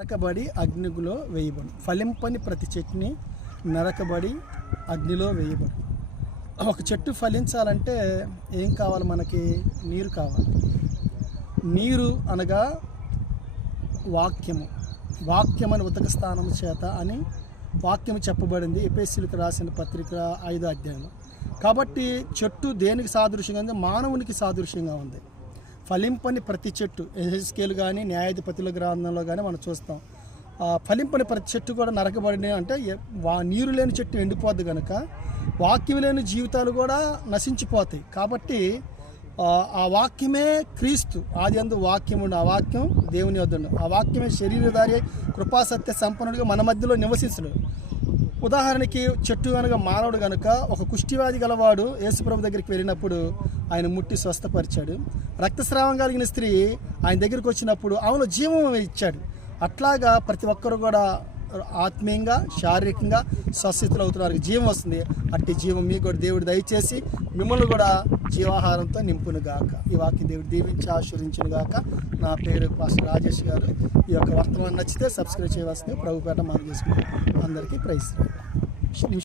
నరకబడి అగ్నిలో వేయబడు. ఫలింపని ప్రతి చెట్టుని నరకబడి అగ్నిలో వేయబడు. ఒక చెట్టు ఫలించాలంటే ఏం కావాలి? మనకి నీరు కావాలి. నీరు అనగా వాక్యము. వాక్యమని ఉతక స్థానం చేత అని వాక్యము చెప్పబడింది ఎఫెసీయులకు రాసిన పత్రిక 5వ అధ్యాయంలో. కాబట్టి చెట్టు దేనికి సాదృశ్యంగా ఉంది? మానవునికి సాదృశ్యంగా ఉంది. ఫలింపని ప్రతి చెట్టు యెహెజ్కేలు కానీ న్యాయాధిపతుల గ్రంథంలో కానీ మనం చూస్తాం. ఫలింపని ప్రతి చెట్టు కూడా నరకబడిన అంటే నీరు లేని చెట్టు ఎండిపోద్ది కనుక వాక్యం లేని జీవితాలు కూడా నశించిపోతాయి. కాబట్టి ఆ వాక్యమే క్రీస్తు. ఆదియందు వాక్యం ఉండు, ఆ వాక్యం దేవుని వద్ద ఉండు. ఆ వాక్యమే శరీరధారి కృపాసత్య సంపన్నుడిగా మన మధ్యలో నివసించడు. ఉదాహరణకి చెట్టు కనుక మానవుడు కనుక ఒక కుష్టివ్యాధి గలవాడు యేసుప్రభు దగ్గరికి వెళ్ళినప్పుడు ఆయన ముట్టి స్వస్థపరిచాడు. రక్తస్రావం కలిగిన స్త్రీ ఆయన దగ్గరికి వచ్చినప్పుడు ఆమెలో జీవం ఇచ్చాడు. అట్లాగా ప్రతి ఒక్కరు కూడా ఆత్మీయంగా శారీరకంగా స్వస్థితులు అవుతున్నారు. జీవం వస్తుంది. అట్టి జీవం మీకు కూడా దేవుడు దయచేసి మిమ్మల్ని కూడా జీవాహారంతో నింపును గాక. ఈ వాక్యం దేవుడు దీవించి ఆశీర్వదించును గాక. నా పేరు పాస్టర్ రాజేష్ గారు. ఈ యొక్క వర్తమానం నచ్చితే సబ్స్క్రైబ్ చేయవలసింది ప్రభుపేట మనం చేసుకుంటాం. అందరికీ ప్రైజ్.